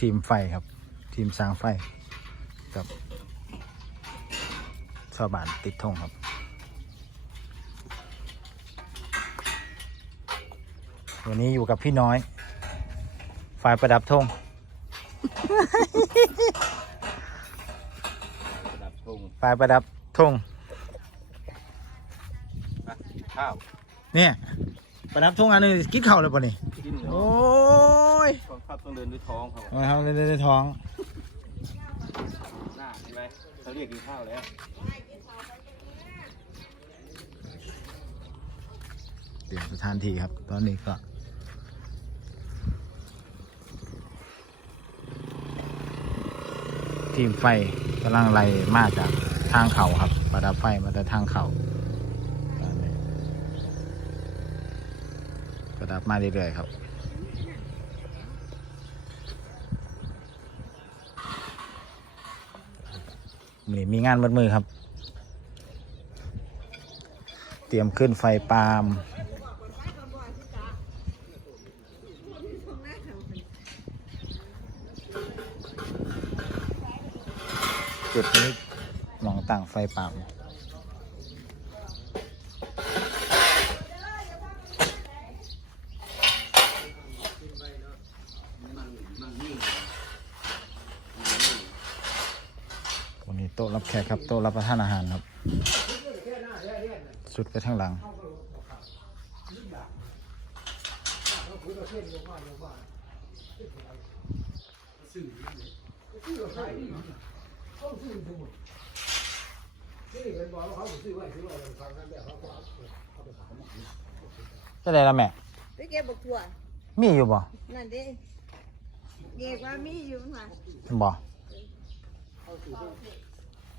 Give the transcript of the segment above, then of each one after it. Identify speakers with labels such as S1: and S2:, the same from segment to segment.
S1: ทีมไฟครับ ทีมสร้างไฟกับชาวบ้านติดธงครับวันนี้อยู่กับพี่น้อย ฝ่ายประดับธง
S2: ระดับทุ่ง
S1: ฝ่ายประดับธง
S2: ข้าว
S1: เนี่ยประดับธงอันนี้กินข้าวเลยป่ะนี่
S2: กินเหรอ
S1: โอ้ ย
S2: ต้องข้าวต้องเดินด้วยท้องเขา
S1: มาทำในในท้อง
S2: หน้าใช่ไหมเขาเรียกกินข้าวแล้ว
S1: เตรียมสถานที่ครับ ตอนนี้ก็ทีมไฟกำลังไล่มาจากทางเขาครับประดับไฟมาจากทางเขาตอนนี้ประดับมาเรื่อยๆครับ นี่มีงานมัดมือครับ เตรียมขึ้นไฟปาล์มจุดนี้มองต่างไฟปาล์ม นนี้โต๊ะรับแขกครับ โต๊ะรับประทานอาหารครับ สุดไปทางหลัง จะได้ละแม่
S3: ไปเก็บบักถั่ว
S1: มีอยู่บ่
S3: นั่นเด้เก็บว่ามีอยู่ม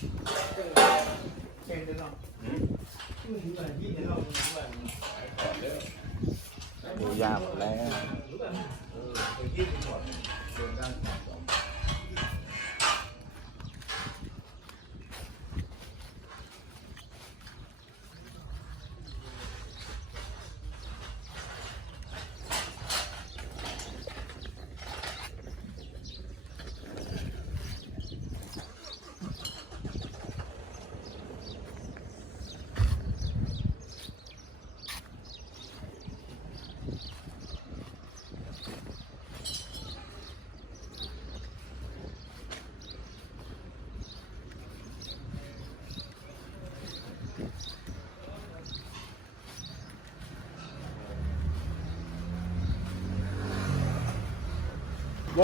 S1: ดูยากแล้ว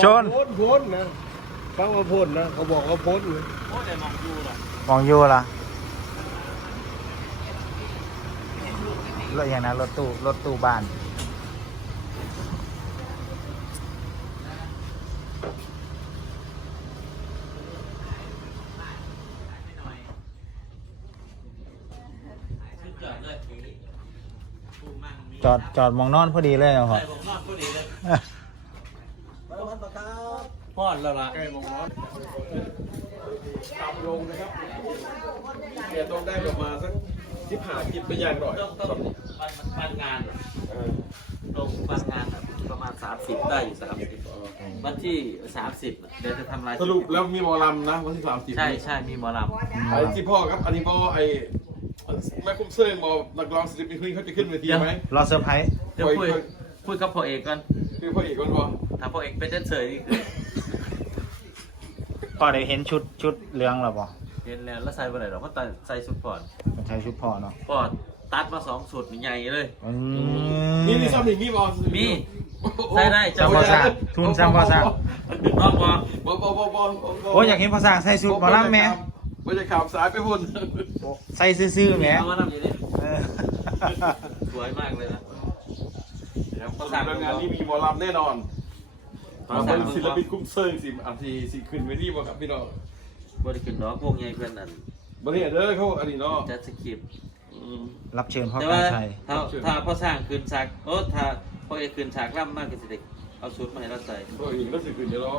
S1: ชน
S4: โพ้นโพ้นนะฟังว่าโพ้นนะเขาบอกว่าโพ้นเลย
S2: โอ้แต่มองดูล่ะ
S1: มองอยู่ล่ะรถอย่างนั้นรถตู้รถตู้บ้าน จอดจอดมองนอนพอดีเลยเหรอครับ
S2: ใช่ผมนอนพอดีเลยพ อดแล้วล่ะ
S4: ใกล้มองร้อนต่ำลงนะครับเดี๋ยวต้องได้ประมาณสักสิบห้าจิบไปอย่างหน่อย
S2: ต้องต้องวันวันงานลงวันงานอะประมาณ 30 ได้อยู่30วันที่ 30เดี๋ยวจะทำลาย
S4: สรุปแล้วมีหมอลำนะวันที่สามสิบ
S2: ใช่ใช่มีหมอล
S4: ไอ้ที่พ่อครับ อันนี้พ่อไอ้แม่คุ้มเซิงบอนักร้องศิลปินคนนี้เขาจะขึ้นเวทีไหม
S1: รอเซอร์ไพรส์ำ
S2: เดี๋ยวคุยคุยกับพ่อเอกก่อน
S4: คือพ่อเอกคนบอ
S2: ถ้าพ่อเอกเป็นเต้นเฉยนี่คือ
S1: พอได้เห็นชุดชุดเหลืองหรอปะ
S2: เห็นแล้วแล้วใส่ไปไหนเราก็ตัดใส่ชุดก่อน
S1: มันใช้ชุดพ่อเนาะ
S2: ก็ตัดมาสองชุดใหญ่เลย
S1: อื
S4: นี่นี่ซ้ำหนึ่งมีบอ
S2: มีใส่ได้
S1: สร้างก่อสร้างทุนสร้างก่อสร้าง
S2: นอกว่า
S4: บอบอบอบอ
S1: โอ้ยอยากเห็นภาษาใส่ชุดหมอลำแหม่
S4: ว่าจะขับสายไปพุ่น
S1: ใส่ซื่อๆแหม
S2: เอามาทำอย่างนี้
S1: เออ
S2: สวยมากเลยนะ
S4: ครับตอนงานนี้มีหมอลำแน่นอน มาเป็นศิลปินคุ้มเซิงสิอันที่สิขึ้นเวทีบ่ครับพี่น้อง
S2: บริขึ้นเนาะวงใหญ่เพื่อนนั่น
S4: บ่ได้เด้อเขาอันนี้เนาะ
S2: จัดสคริปต์
S4: อืม
S1: รับเชิญพ่อ
S2: แต่
S1: กา
S2: ว่าร
S1: ชัย
S2: ถ้าถ้าพ่อสร้างคืนฉากโอ้ถ้าพ่อเอกคืนฉากล่ำมากก็สิเด็กเอาชุดมาให้เราใส่
S4: ก็อีกก็สิขึ้นเดี๋ยวเรา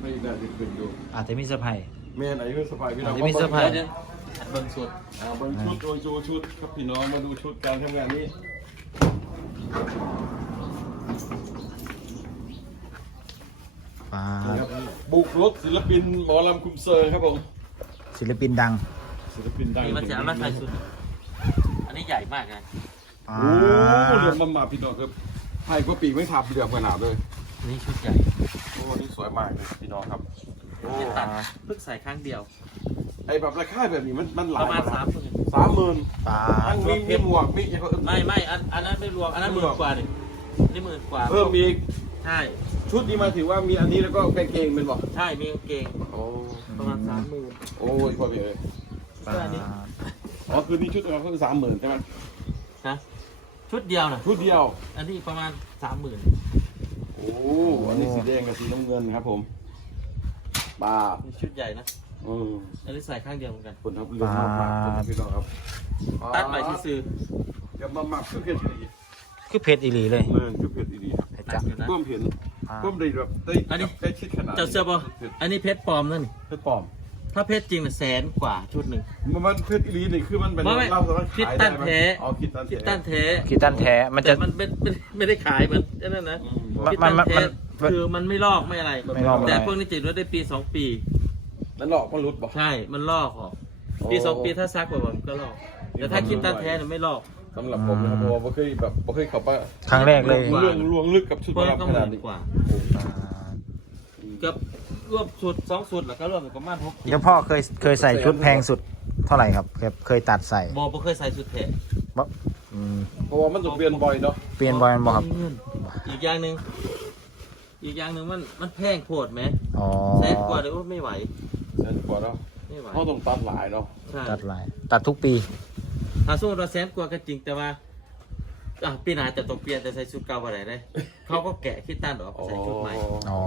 S4: ไม่น่าจะขึ้นอยู่
S1: อาจจะมีเซอร์ไพรส์
S4: แม่ไหนก็สบายพี่น้อง
S1: อาจจะมีเซอร์ไพรส์
S2: เดี๋ยวอันเบิ่งสุด
S4: อ่าเบิ่งชุดโดยดูชุดครับพี่น้องมาดูชุดการทำงานนี้
S1: ฟ้า
S4: นะครับบุกรถศิลปินหมอลำคุ้มเซิงครับผม
S1: ศิลปินดัง
S4: ศิลปินดัง
S2: นี่มันจะเอามาใส่ชุด อันนี้ใหญ่มากนะ
S1: ฟ้า
S4: โอ้เรียนมามาพี่น้องครับให้ก็ปีกไม่ทับเดือดขนาดเลย
S2: อันนี่ชุดใหญ่
S4: โอ้นี่สวยมากเลยพี่น้องครับโอ้
S2: ไม่ตัดเพิ่งใส่ครั้งเดียว
S4: ไอแบบราคาแบบนี้มันมันห
S2: ป
S4: ลาย
S2: ระมาณ
S4: บท
S2: สามหมื่น
S4: สามหมื่น
S1: ฟ้า
S4: ทั้งมีมีหมวกมีอย่างอื่น
S2: ไม่ไม่อันอันนั้นไม่รวมอันนั้นหมื่นกว่านี่นี่หมื่นกว่า
S4: เพิ่มมีอีก
S2: ใช่
S4: ชุดนี้มาถือว่ามีอันนี้แล้วก็กางเกงเป็นบอก
S2: ใช่มีกางเกง
S4: โอ้
S2: ประมาณสามหมื่น
S4: โอ้ยพอดีเลย
S1: ฟ้า
S4: อ๋อคือนี่ชุดเราคือสามหมื่นใช่ไหม
S2: นะชุดเดียวนะ
S4: ชุดเดียว
S2: อันนี้ประมาณสามหมื่น
S4: โอ้อันนี้สีแดงกับสีน้ำเงินครับผมบาท
S2: นี่ชุดใหญ่นะ
S4: อืม
S2: อันนี้ใส่ข้างเดียวเหมือนกัน
S4: คนทับเรือมากมากคนทับพี่น้องครับ
S2: ตัดไปที่ซื้อ
S4: อย่ามาหมักเครื่องเผ็ดอีก
S1: คือเพชรอีหลีเลย
S4: เมืองเครื่องเผ็ดอีกค รับ
S1: เพชร
S2: ตั
S1: จั
S2: ด
S1: ง
S2: อยู่นะ
S4: เพิ่มเห็น
S1: ฟ้า
S4: เพิ่มได้แบบได้
S2: อันนี้
S4: ได้ชิดขนาด
S2: เจ้าเสื้อปะ
S4: เผ็ด
S2: อันนี้เพชรปลอมนั่นนี่
S4: เผ็ดปลอม
S2: ถ้าเพชรจริงน่ะแสนกว่าชุดหนึ่ง
S4: มันมันเผ็ดอีหลีนี่คือมันเป็น
S2: ไม่ไม่
S4: เราสามารถ
S2: คิด
S4: ขาย
S2: ตั้
S4: ได้
S2: น
S4: ไหม
S2: แท้
S4: อ๋อคิดตัน
S2: คิดตั้นแท้
S1: คิดตันแท้มันจะ
S2: แต่มันไม่ไม่ไม่ได้ขายเหมือนนั่นนะ
S4: อืม
S1: มัน
S2: คิดตั้น
S1: มัน
S2: แท้
S1: มัน
S2: คือมันไม่ลอกไม่อะไร
S1: ไม่ลอกไม่อะไร
S2: แต่พวกนี้ติดไว้ได้ปีสองปี
S4: นั่นหลอกมันรุดบอก
S2: ใช่ มันลอกออก
S4: โอ้
S2: ปีสองปีถ้าซักกว่ามันก็ลอก แต่ถ้าคิดตั้นแท้เนี่ยไม่ลอก
S4: สำหรับผมนะครับเพราะว่าบ่เคยแบบบ่เคยเข้าไป
S1: ครั้งแรกเลย
S4: เรื่องลวงลึกกับชุด
S2: พวก
S4: บอล
S2: นั้นก็
S4: ข
S2: ห
S4: นาด
S2: มื่น
S4: นี้
S2: กว่า
S1: ฟ้า
S2: เกือบรวมสุดสองสุดแล้วก็รวมประมาณหก
S1: เดี๋ยวพ่อเคยเคยใส่ชุดแพงสุดเท่าไหร่ครับเคยเคยตัดใส่
S2: บอบ่เคยใส่สุดแท้
S1: บ่อืม
S4: เพราะว่ามันจะเปลี่ยนบ่อยเนาะ
S1: เปลี่ยนบอยมันบอกครับ
S2: อีกอย่างหนึ่งอีกอย่างหนึ่งมันมันแพงโพดไหม
S1: อ๋อ
S2: แสนกว่าเดี๋ยวไม่ไหว
S4: แสนกว่าเนาะ
S2: ไม่ไหว
S4: เพราะต้องตัดหลายเนาะ
S2: ใช่
S1: ตัดลายตัดทุกปี
S2: ถ้าสมมติว่าแสนกว่าก็จริงแต่ว่าอะปีหน้าจะต้องเปลี่ยนแต่ใส่ชุดเก่าอะไรได้เขาก็แกะคิดตันออกใส่ชุดใหม่
S1: อ๋อ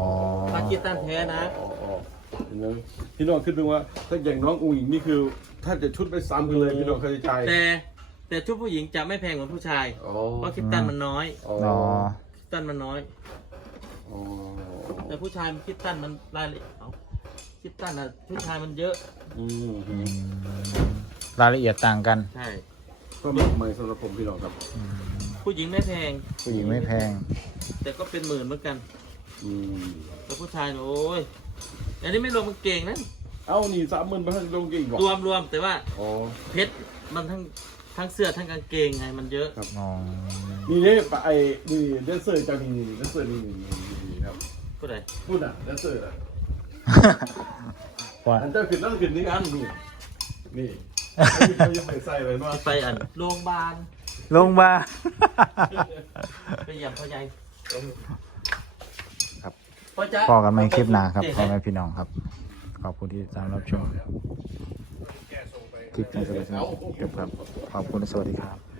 S2: ถ้าคิดตันแท้นะ
S4: อ๋ออ๋อเห็นไหมพี่น้องคิดดูว่า ถ้าอย่างน้องอุ้งอิงนี่คือถ้าจะชุดไปซ้ำกันเลยพี่น้องเคยใจ
S2: แต่แต่ชุดผู้หญิงจะไม่แพงเหมือนผู้ชาย
S4: อ๋อ
S2: เพราะคิดตันมันน้อย
S4: อ๋อ
S1: อ๋อ
S2: คิดตันมันน้อย
S4: อ๋อ
S2: แต่ผู้ชายมันคิดตันมันรายละเอียดเอาคิดตันอะผู้ชายมันเยอะ
S4: อืม
S1: อืมรายละเอียดต่างกัน
S2: ใช่
S4: ก็มากมายสำหรับผมพี่น้องครับ
S1: อืม
S2: ผู้หญิงไม่แพง
S1: ผู้หญิงไม่แพง
S2: แต่ก็เป็นหมื่นเหมือนกัน
S4: อืม
S2: แต่ผู้ชายเนี่ยโอ้ยอันนี้ไม่รวมกางเกงนะ
S4: เอ้านี่สามหมื่นพันลงกี่บอก
S2: รวมรวมแต่ว่า
S4: อ๋อ
S2: เพชรมันทั้งทั้งเสื้อทั้งกางเกงไงมันเยอะ
S1: อ๋อ
S4: นี่เนี่ยปะไอ้นี่แดนเซอร์จากนี่แดนเซอร์นี่นี่นี่ครับ
S2: ผู้ใด
S4: พูดอะแดนเซอร์อะ
S1: ว่า
S4: อันเจ้าขึ้นนั่งขึ้นนี่อันนี่นี่อันนี้เขา ยังไปใส่เลยว่า
S2: ไปอันโรงพยาบาล
S1: ลงมา
S2: ไปเยี่ยมพ่อใหญ่
S1: ครับ
S2: พ่อจ๊ะ
S1: พอกันไม่คลิปหนาครับพ่อแม่พี่น้องครับ ขอบคุณที่ติดตามรับชมคลิปในสำหรับจบครับ ขอบคุณสวัสดีครับ